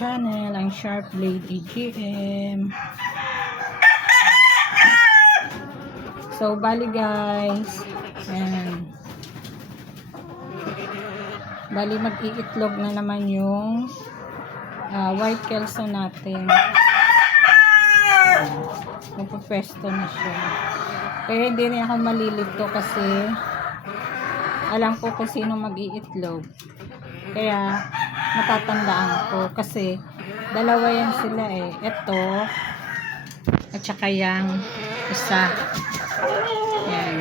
channel, ang Sharp Blade AGM. So, bali guys, ayan. Bali mag-iitlog na naman yung white kelso natin. Magpapwesto na siya. Kaya hindi rin ako malilito kasi alam ko kung sino mag-iitlog. Kaya matatandaan ko kasi dalawa yan sila eh. Ito at saka yung isa. Yan.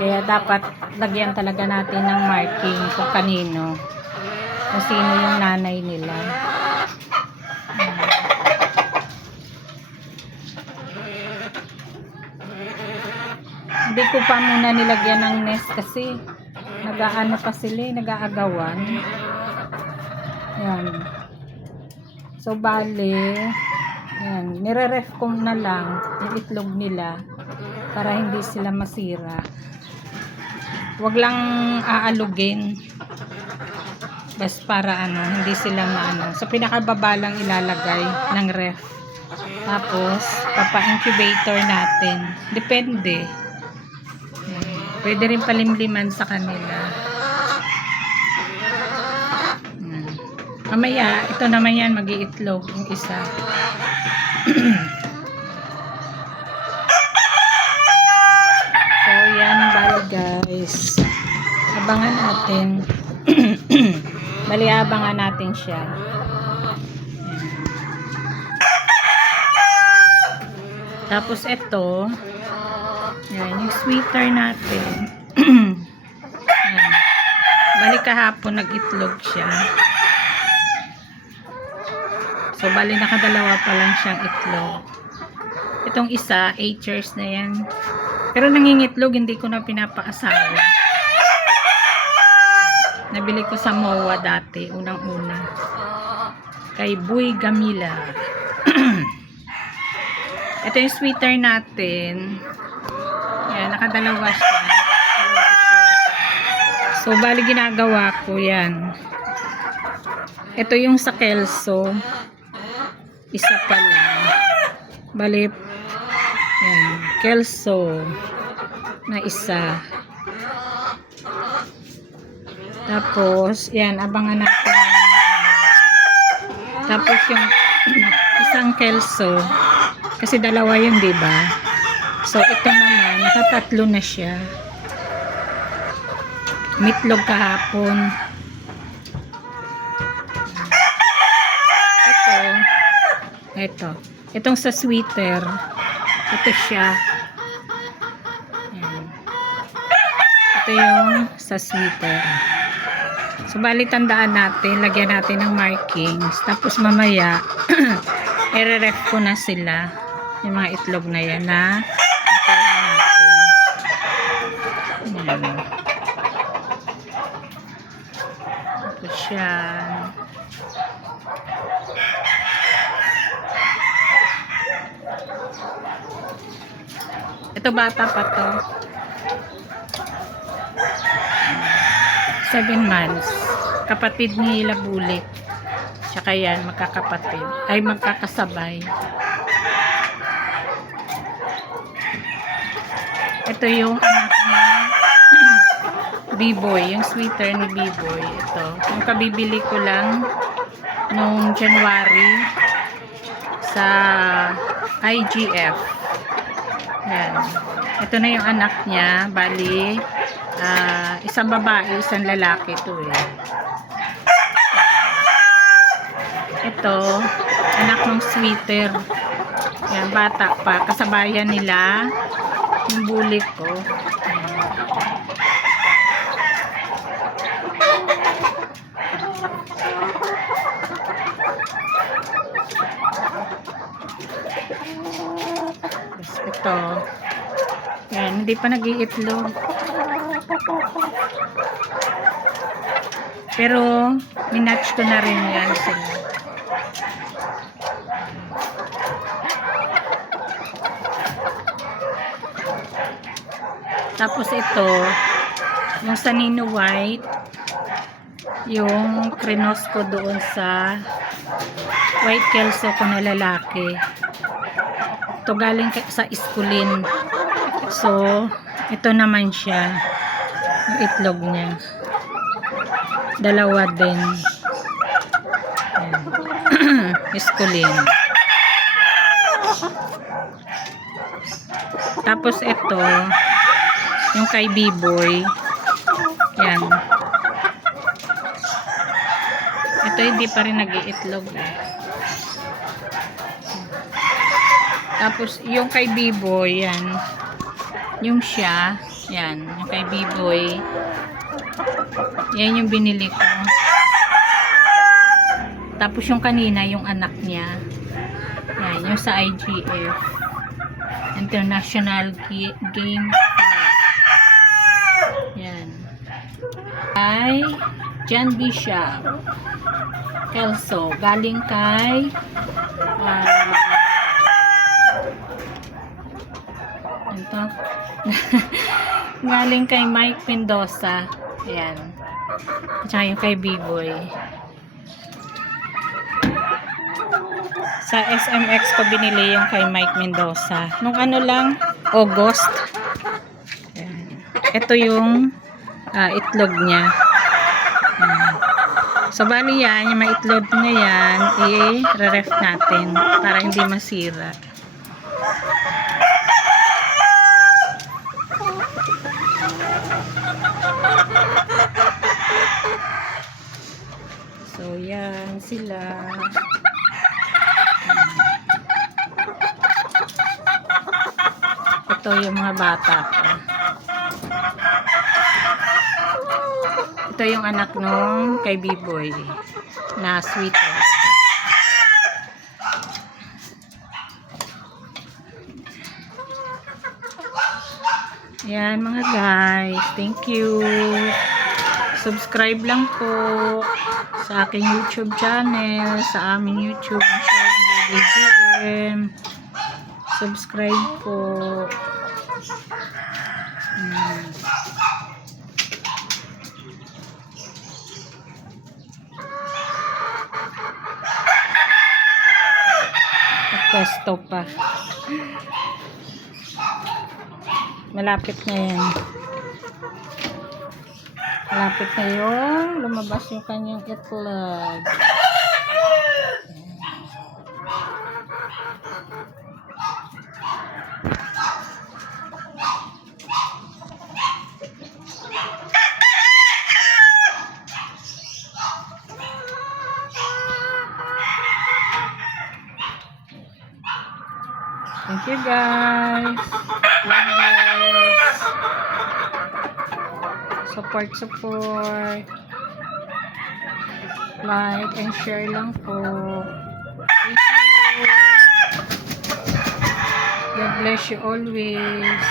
Kaya dapat lagyan talaga natin ng marking kung kanino, kung sino yung nanay nila. Hindi ko pa muna nilagyan ng nest kasi nag-aano pa sila, nag-aagawan. Yan. So bale, yan, nire-ref ko na lang yung itlog nila para hindi sila masira. Wag lang aalugin. Bas para ano, hindi sila maano. Sa pinakababa lang ilalagay ng ref. Tapos papa-incubator natin. Depende. Pwede rin palimliman sa kanila. Mamaya, ito naman yan, mag-iitlog yung isa. So, yan, bali guys. Abangan natin. Bali, abangan natin siya. Tapos, ito, yan, yung sweeter natin. Yan. Bali, kahapon, nag-itlog siya. So, bali nakadalawa pa lang siyang itlog. Itong isa, 8 years na yan. Pero nangingitlog, hindi ko na pinapaasawa. Nabili ko sa MOA dati, unang-una. Kay Buy Gamila. Ito yung sweeter natin. Yan, nakadalawa siya. So, bali ginagawa ko yan. Ito yung sa kelso. Isa pa lang. Bali, yan, kelso na isa. Tapos, yan, abangan natin. Tapos yung isang kelso, kasi dalawa yun, diba? So, ito naman, nakatatlo na siya. Mitlog kahapon. Ito. Itong sa sweeter. Ito siya. Ayan. Ito yung sa sweeter. So, bali tandaan natin. Lagyan natin ng markings. Tapos mamaya, i-ref ko na sila. Yung mga itlog na yan na nakuha natin. Ayan. Tapos yan. Ito bata pa to. 7 months. Kapatid ni Labulik. Tsaka yan, magkakapatid. Ay, magkakasabay. Ito yung anak niya. B-boy. Yung sweeter ni B-boy. Ito. Yung kabibili ko lang nung January sa IGF. Yan. Ito na yung anak niya. Bali, isang babae, isang lalaki ito eh. Ito, anak ng sweeter. Yan, bata pa. Kasabayan nila yung bulik ko. Ito. Yan, hindi pa nag-iitlog. Pero, minatch ko na rin yan sila. Tapos ito, yung sa Nino White, yung krinos ko doon sa white kelso ko na lalaki. Ito galing sa Iskulin. So, ito naman siya. Yung itlog niya. Dalawa din. Iskulin. Tapos ito, yung kay B-Boy. Yan. Ito hindi pa rin nag-iitlog. Tapos yung kay B-Boy, yan. Yung siya, yan. Yung kay B-Boy. Yan yung binili ko. Tapos yung kanina, yung anak niya. Yan, yung sa IGF. International Game. Yan. Ay, Jan Bishop. Kelso. Galing kay ito. Galing kay Mike Mendoza. Yan. Tsaka yung kay B-Boy. Sa SMX ko binili yung kay Mike Mendoza. Nung ano lang, August. Ayan. Ito yung itlog niya. Ayan. So, bali yan, yung mga itlog niya yan, i-ref natin para hindi masira. So, yan sila. Ito yung mga bata ko. Ito yung anak nung kay B-Boy na sweeter. Yan mga guys. Thank you. Subscribe lang po sa aking YouTube channel, sa aming YouTube channel. Subscribe po. Pwesto pa. Malapit na yan. Malapit na yung lumabas yung kanyang itlog. Thank you guys. God bless. Support. Like and share lang po. Thank you. God bless you always.